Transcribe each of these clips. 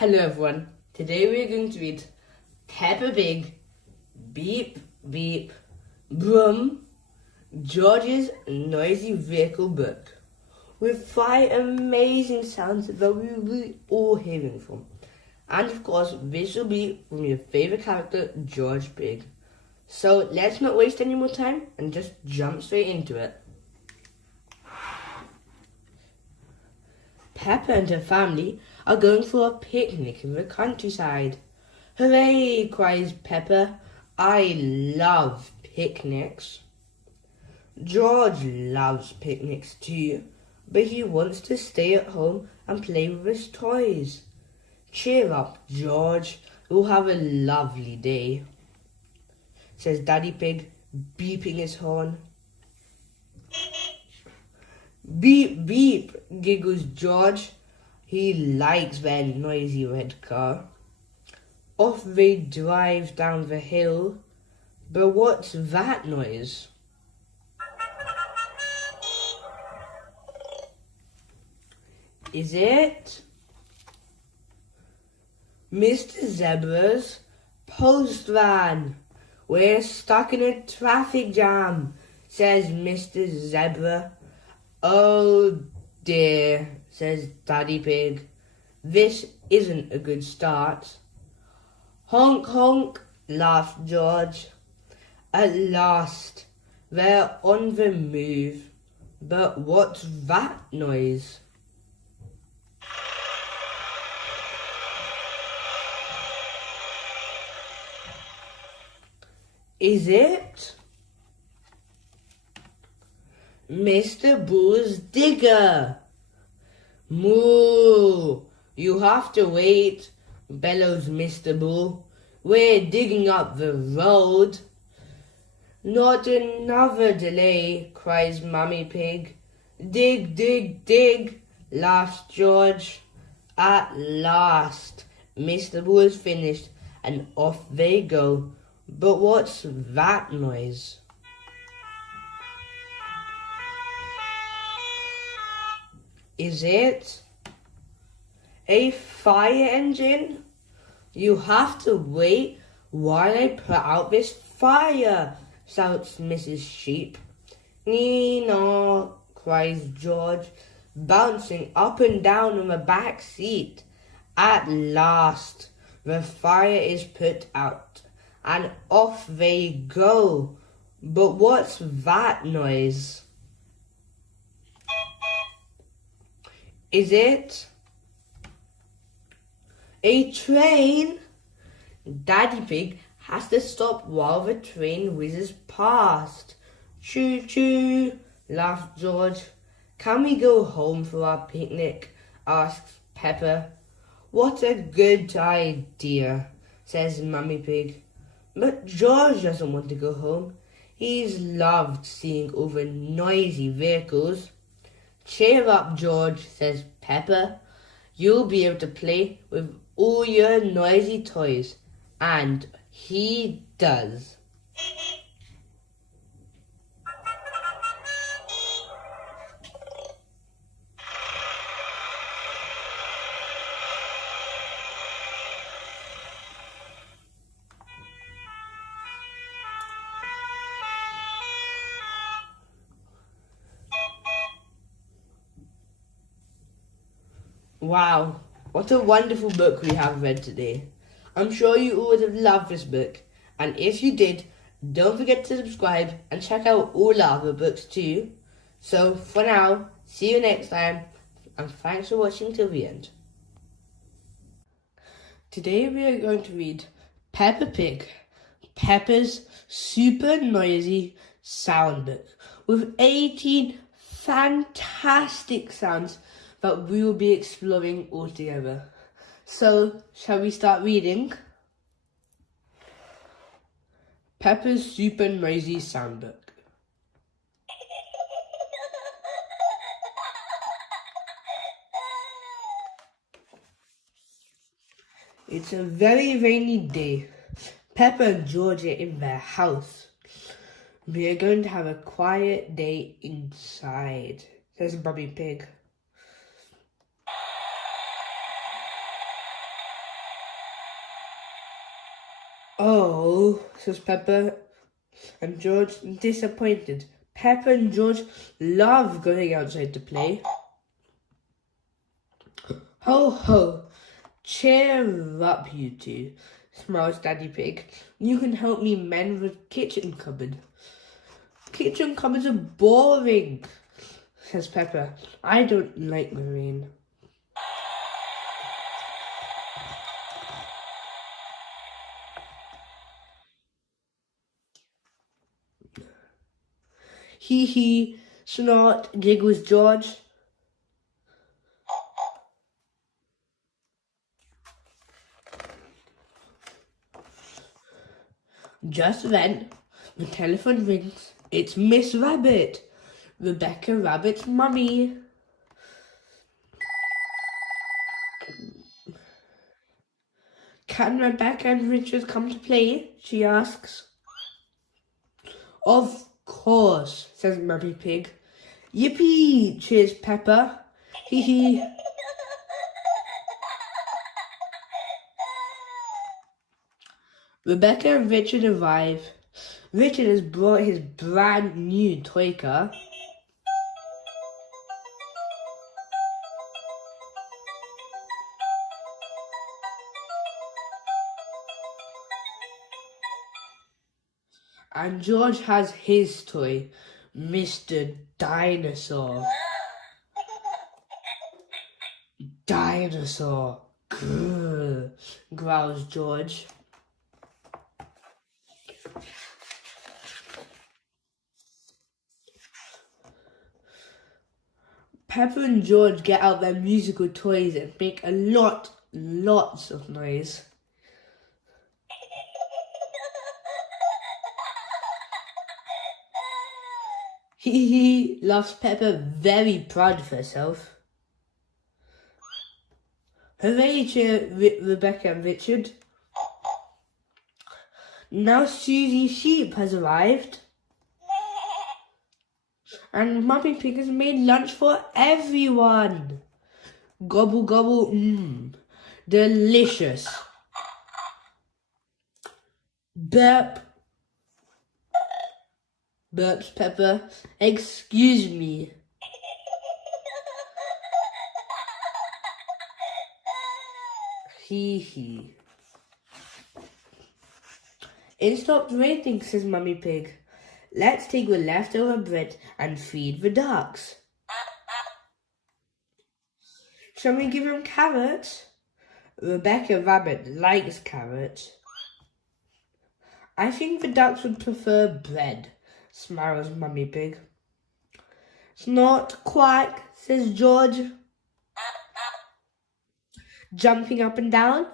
Hello everyone, today we are going to read Peppa Pig, Beep Beep, Brum, George's Noisy Vehicle book with 5 amazing sounds that we will be all hearing from. And of course, this will be from your favourite character, George Pig. So let's not waste any more time and just jump straight into it. Peppa and her family are going for a picnic in the countryside. Hooray, cries Peppa. I love picnics. George loves picnics too, but he wants to stay at home and play with his toys. Cheer up, George. We'll have a lovely day, says Daddy Pig, beeping his horn. Beep, beep, giggles George. He likes their noisy red car. Off they drive down the hill. But what's that noise? Is it Mr. Zebra's post van? We're stuck in a traffic jam, says Mr. Zebra. Oh dear, says Daddy Pig. This isn't a good start. Honk honk, laughs George. At last, they're on the move. But what's that noise? Is it Mr. Bull's digger? Moo! You have to wait, bellows Mr. Bull. We're digging up the road. Not another delay, cries Mummy Pig. Dig, dig, dig, laughs George. At last, Mr. Bull is finished and off they go. But what's that noise? Is it a fire engine? You have to wait while I put out this fire, shouts Mrs. Sheep. Nee-naw, cries George, bouncing up and down on the back seat. At last, the fire is put out, and off they go. But what's that noise? Is it a train? Daddy Pig has to stop while the train whizzes past. Choo choo, laughs George. Can we go home for our picnic? Asks Peppa. What a good idea, says Mummy Pig. But George doesn't want to go home. He's loved seeing all the noisy vehicles. Cheer up, George, says Peppa. You'll be able to play with all your noisy toys. And he does. Wow, what a wonderful book we have read today. I'm sure you all would have loved this book, and if you did, don't forget to subscribe and check out all our other books too. So for now, see you next time, and thanks for watching till the end. Today we are going to read Peppa Pig, Peppa's super noisy sound book, with 18 fantastic sounds that we will be exploring all together. So, shall we start reading? Peppa's Super Noisy Soundbook. It's a very rainy day. Peppa and George are in their house. We are going to have a quiet day inside, says Bobby Pig. Oh, says Peppa and George, disappointed. Peppa and George love going outside to play. Ho ho, cheer up you two, smiles Daddy Pig. You can help me mend the kitchen cupboard. Kitchen cupboards are boring, says Peppa. I don't like the rain. Hee hee, snort, giggles George. Just then, the telephone rings. It's Miss Rabbit, Rebecca Rabbit's mummy. Can Rebecca and Richard come to play? She asks. Of course, says Mummy Pig. Yippee, cheers Peppa. Hee hee. Rebecca and Richard arrive. Richard has brought his brand new toy car. And George has his toy, Mr. Dinosaur. Dinosaur. Grrr, growls George. Peppa and George get out their musical toys and make lots of noise. Hee hee, laughs Peppa, very proud of herself. Hooray, cheer Rebecca and Richard. Now Susie Sheep has arrived. And Mummy Pig has made lunch for everyone. Gobble gobble, delicious. Burp. Burps Peppa. Excuse me. Hee hee. It stopped raining, says Mummy Pig. Let's take the leftover bread and feed the ducks. Shall we give them carrots? Rebecca Rabbit likes carrots. I think the ducks would prefer bread, smiles Mummy Pig. Snort, quack, says George, jumping up and down.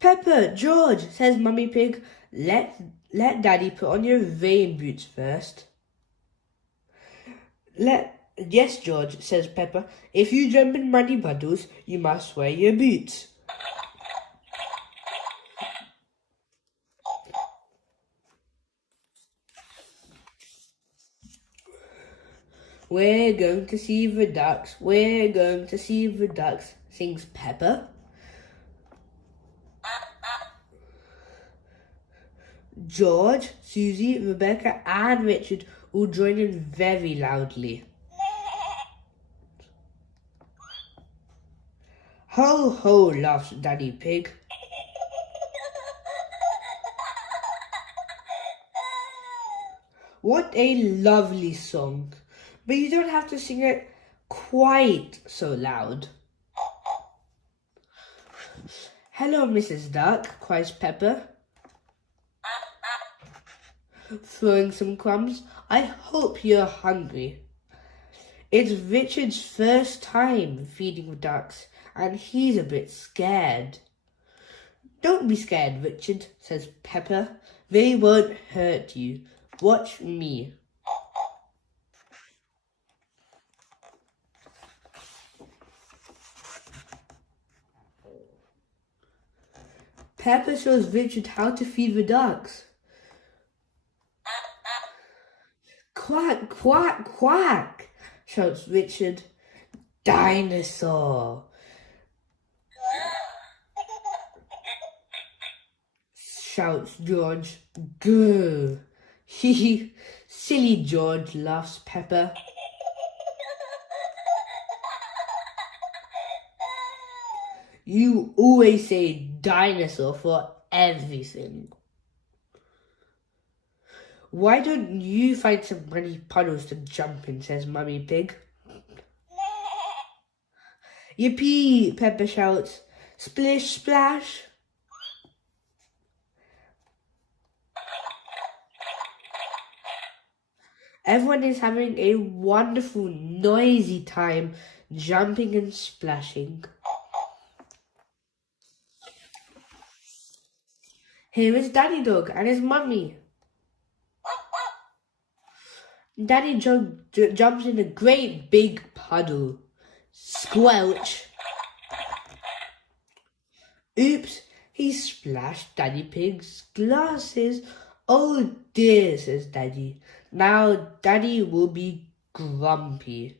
Peppa, George, says Mummy Pig, let Daddy put on your rain boots first. Yes, George, says Peppa. If you jump in muddy puddles, you must wear your boots. We're going to see the ducks. We're going to see the ducks, sings Peppa. George, Susie, Rebecca and Richard all join in very loudly. Ho ho, laughs Daddy Pig. What a lovely song. But you don't have to sing it quite so loud. Hello, Mrs. Duck, cries Peppa, throwing some crumbs. I hope you're hungry. It's Richard's first time feeding the ducks, and he's a bit scared. Don't be scared, Richard, says Peppa. They won't hurt you. Watch me. Peppa shows Richard how to feed the ducks. Quack, quack, quack, shouts Richard. Dinosaur. shouts George. Grr. Hee silly George, laughs Peppa. You always say dinosaur for everything. Why don't you find some muddy puddles to jump in, says Mummy Pig. Yippee, Peppa shouts. Splish splash. Everyone is having a wonderful, noisy time jumping and splashing. Here is Daddy Dog and his mummy. Daddy jumps in a great big puddle. Squelch. Oops, he splashed Daddy Pig's glasses. Oh dear, says Daddy. Now Daddy will be grumpy.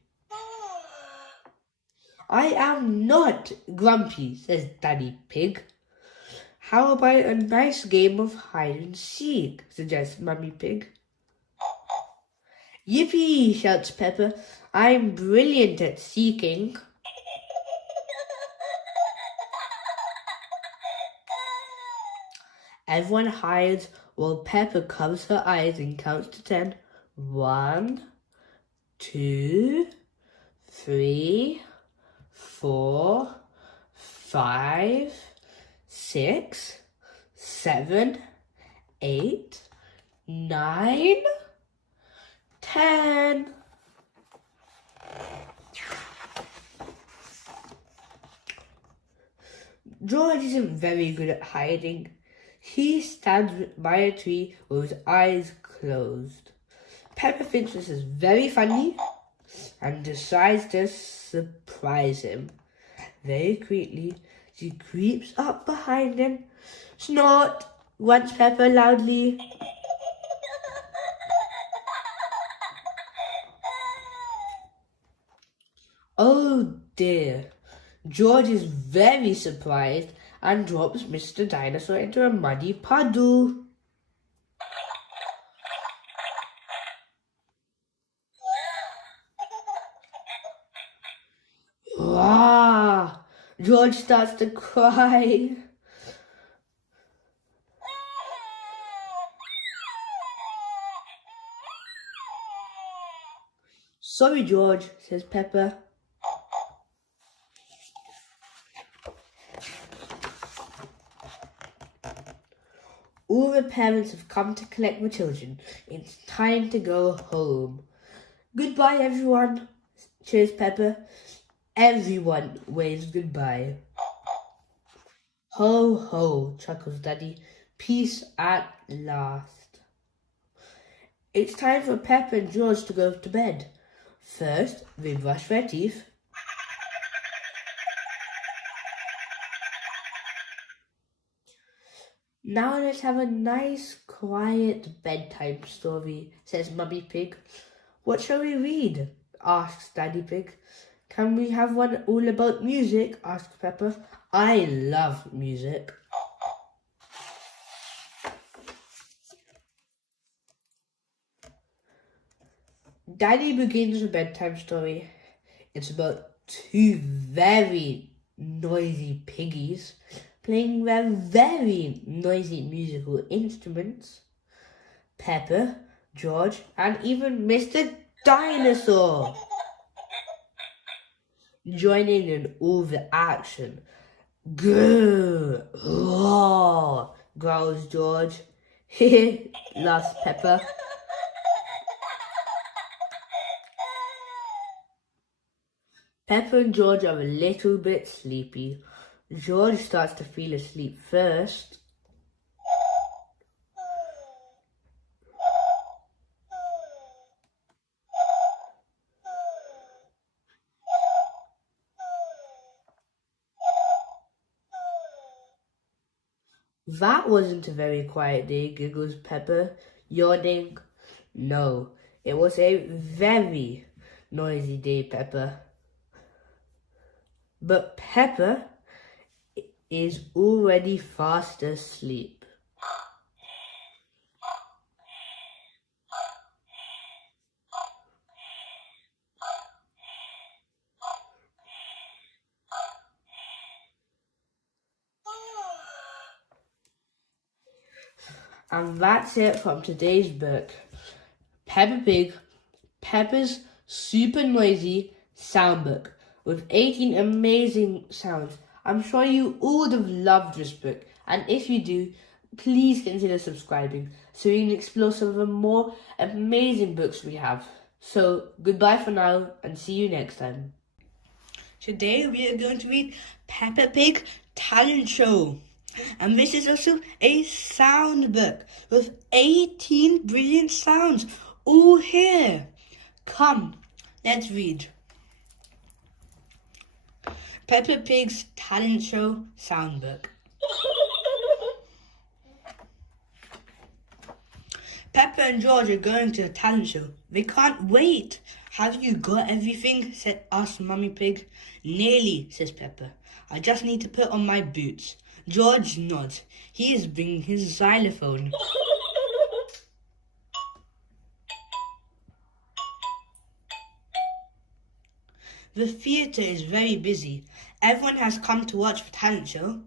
I am not grumpy, says Daddy Pig. How about a nice game of hide and seek, suggests Mummy Pig. Yippee, shouts Peppa. I'm brilliant at seeking. Everyone hides while Peppa covers her eyes and counts to 10. 1, 2, 3, 4, 5, 6, 7, 8, 9, 10. George isn't very good at hiding. He stands by a tree with his eyes closed. Peppa thinks this is very funny and decides to surprise him. Very quickly, she creeps up behind him. Snort, wants Peppa loudly. Oh dear. George is very surprised and drops Mr. Dinosaur into a muddy puddle. Ah! George starts to cry. Sorry, George, says Peppa. All the parents have come to collect the children. It's time to go home. Goodbye, everyone, cheers Peppa. Everyone waves goodbye. Ho, ho, chuckles Daddy. Peace at last. It's time for Peppa and George to go to bed. First, they brush their teeth. Now let's have a nice, quiet bedtime story, says Mummy Pig. What shall we read? Asks Daddy Pig. Can we have one all about music? Asks Peppa. I love music. Daddy begins a bedtime story. It's about two very noisy piggies playing their very noisy musical instruments. Peppa, George, and even Mr. Dinosaur joining in all the action. Grrr, roar, growls George. Heh, laughs Peppa. Peppa and George are a little bit sleepy. George starts to feel asleep first. That wasn't a very quiet day, giggles Peppa, yawning. No, it was a very noisy day, Peppa. But Peppa is already fast asleep. And that's it from today's book. Peppa Pig, Peppa's super noisy sound book with 18 amazing sounds. I'm sure you all would have loved this book, and if you do, please consider subscribing so you can explore some of the more amazing books we have. So, goodbye for now, and see you next time. Today we are going to read Peppa Pig Talent Show. And this is also a sound book with 18 brilliant sounds all here. Come, let's read. Peppa Pig's Talent Show sound book. Peppa and George are going to a talent show. They can't wait. Have you got everything? asked Mummy Pig. Nearly, says Peppa. I just need to put on my boots. George nods. He is bringing his xylophone. The theatre is very busy. Everyone has come to watch the talent show.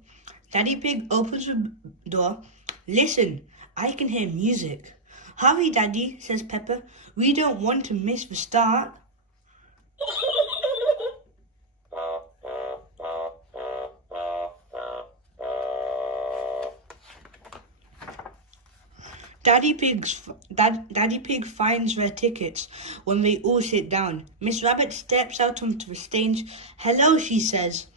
Daddy Pig opens the door. Listen, I can hear music. Hurry, Daddy, says Peppa. We don't want to miss the start. Daddy Pig finds their tickets when they all sit down. Miss Rabbit steps out onto the stage. Hello, she says,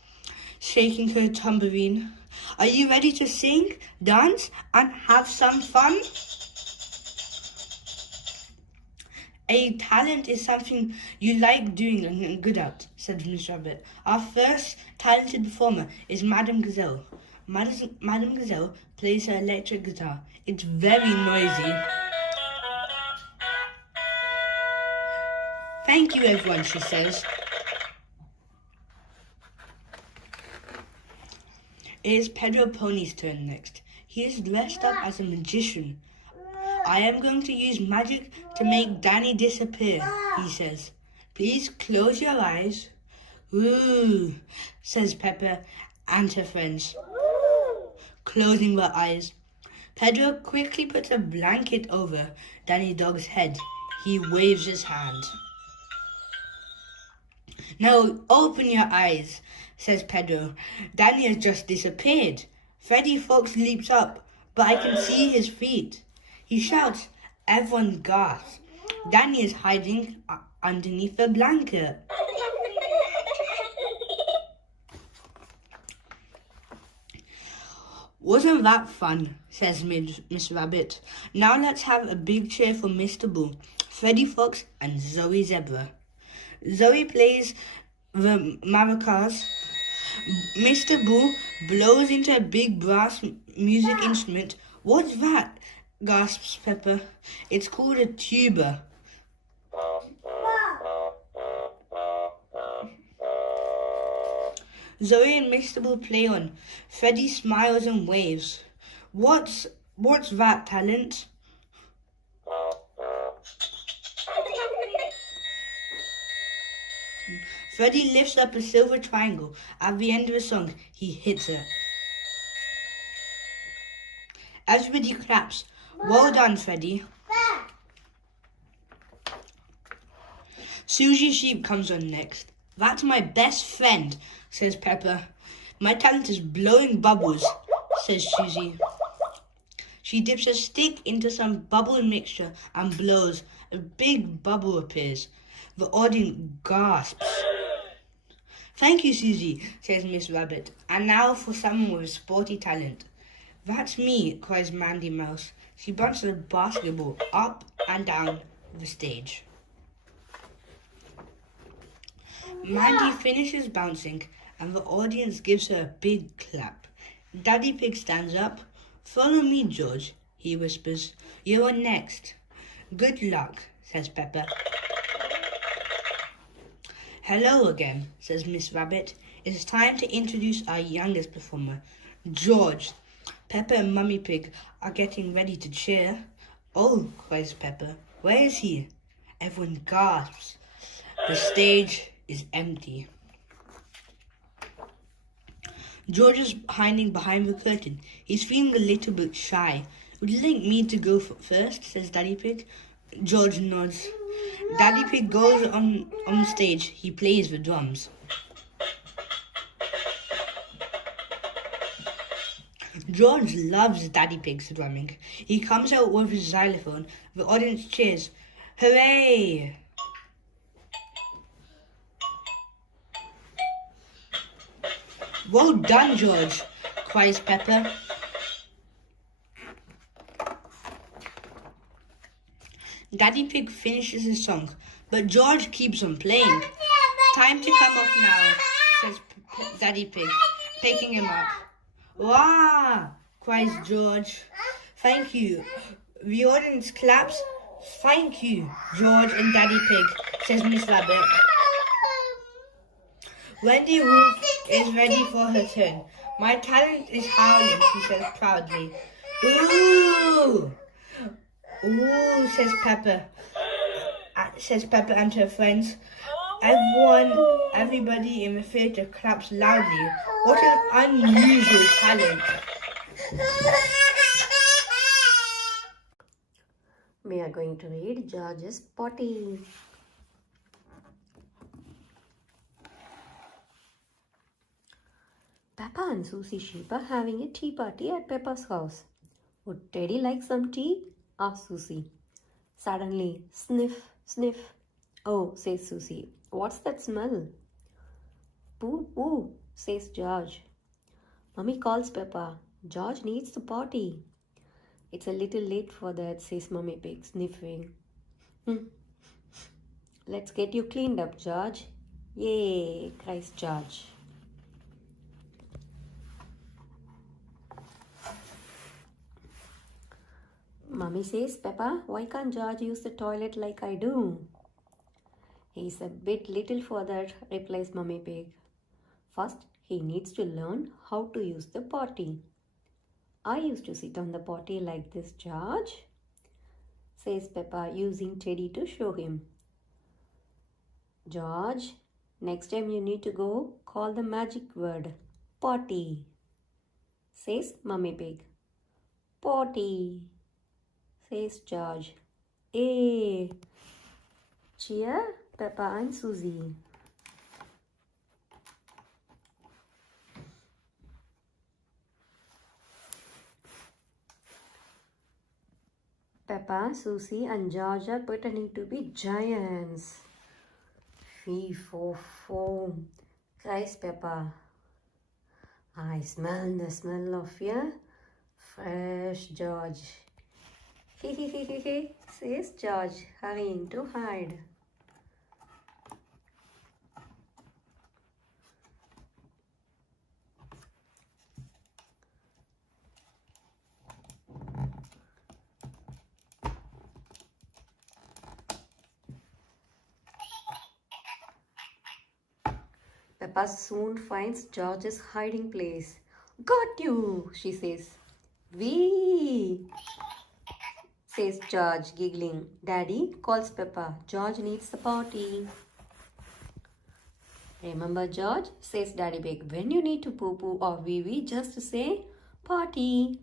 shaking her tambourine. Are you ready to sing, dance, and have some fun? A talent is something you like doing and good at, said Miss Rabbit. Our first talented performer is Madame Gazelle. Madame Gazelle plays her electric guitar. It's very noisy. Thank you, everyone, she says. It is Pedro Pony's turn next. He is dressed up as a magician. I am going to use magic to make Danny disappear, he says. Please close your eyes. Ooh, says Peppa and her friends, closing their eyes. Pedro quickly puts a blanket over Danny Dog's head. He waves his hand. Now open your eyes, says Pedro. Danny has just disappeared. Freddy Fox leaps up, but I can see his feet. He shouts. Everyone gasps. Danny is hiding underneath the blanket. Wasn't that fun, says Miss Rabbit. Now let's have a big cheer for Mr. Bull, Freddy Fox, and Zoe Zebra. Zoe plays the maracas. Mr. Bull blows into a big brass music instrument. What's that? Gasps Peppa. It's called a tuba. Zoe and Mr. Bull play on. Freddy smiles and waves. What's that, Talent? Freddy lifts up a silver triangle. At the end of the song, he hits it. Everybody claps. Well done, Freddy. Susie Sheep comes on next. That's my best friend, says Peppa. My talent is blowing bubbles, says Susie. She dips a stick into some bubble mixture and blows. A big bubble appears. The audience gasps. Thank you, Susie, says Miss Rabbit. And now for someone with a sporty talent. That's me, cries Mandy Mouse. She bounces a basketball up and down the stage. Mandy finishes bouncing and the audience gives her a big clap. Daddy Pig stands up. Follow me, George, he whispers. You're next. Good luck, says Peppa. Hello again, says Miss Rabbit. It's time to introduce our youngest performer, George. Peppa and Mummy Pig are getting ready to cheer. Oh, cries Peppa. Where is he? Everyone gasps. The stage is empty. George is hiding behind the curtain. He's feeling a little bit shy. Would you like me to go first? Says Daddy Pig. George nods. Daddy Pig goes on stage. He plays the drums. George loves Daddy Pig's drumming. He comes out with his xylophone. The audience cheers. Hooray! Well done, George, cries Peppa. Daddy Pig finishes his song, but George keeps on playing. Time to come off now, says Daddy Pig, picking him up. Wow, cries George. Thank you. The audience claps. Thank you, George and Daddy Pig, says Miss Rabbit. Wendy Wolf is ready for her turn. My talent is howling, she says proudly. Ooh! Ooh, says Peppa. Says Peppa and her friends. Everybody in the theatre claps loudly. What an unusual talent. We are going to read George's Potty. Peppa and Susie Sheep are having a tea party at Peppa's house. Would Teddy like some tea? Asked Susie. Suddenly, sniff, sniff. Oh, says Susie. What's that smell? Pooh, pooh, says George. Mummy calls Peppa. George needs to potty. It's a little late for that, says Mummy Pig, sniffing. Let's get you cleaned up, George. Yay, cries George. Mummy says, Peppa, why can't George use the toilet like I do? He's a bit little for that, replies Mummy Pig. First, he needs to learn how to use the potty. I used to sit on the potty like this, George, says Peppa, using Teddy to show him. George, next time you need to go, call the magic word, potty, says Mummy Pig. Potty, says George. Hey! Cheer, Peppa and Susie. Peppa, Susie and George are pretending to be giants. Fee, fo, foam, cries Peppa. I smell the smell of your fresh George. He, says George, hurrying to hide. Peppa soon finds George's hiding place. Got you, she says. Wee, says George, giggling. Daddy, calls Peppa. George needs the potty. Remember, George, says Daddy Pig, when you need to poo-poo or wee-wee, just say potty.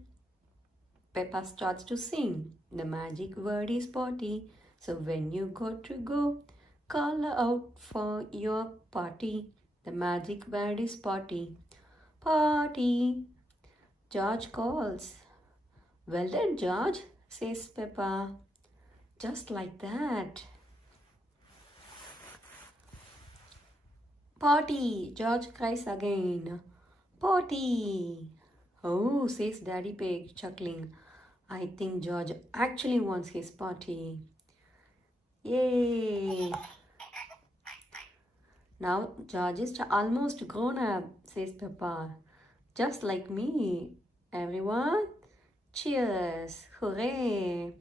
Peppa starts to sing. The magic word is potty. So when you got to go, call out for your potty. The magic word is potty. Potty. George calls. Well done, George, says Peppa. Just like that. Potty, George cries again. Potty. Oh, says Daddy Pig, chuckling. I think George actually wants his potty. Yay! Now George is almost grown up, says Peppa. Just like me. Everyone, cheers! Hooray!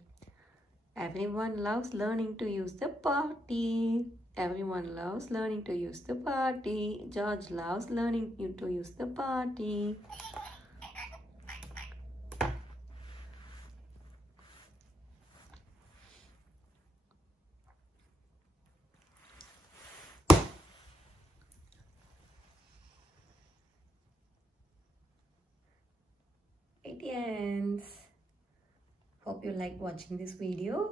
Everyone loves learning to use the potty. Everyone loves learning to use the potty. George loves learning to use the potty. It ends. hope you like watching this video.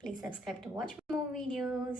Please subscribe to watch more videos.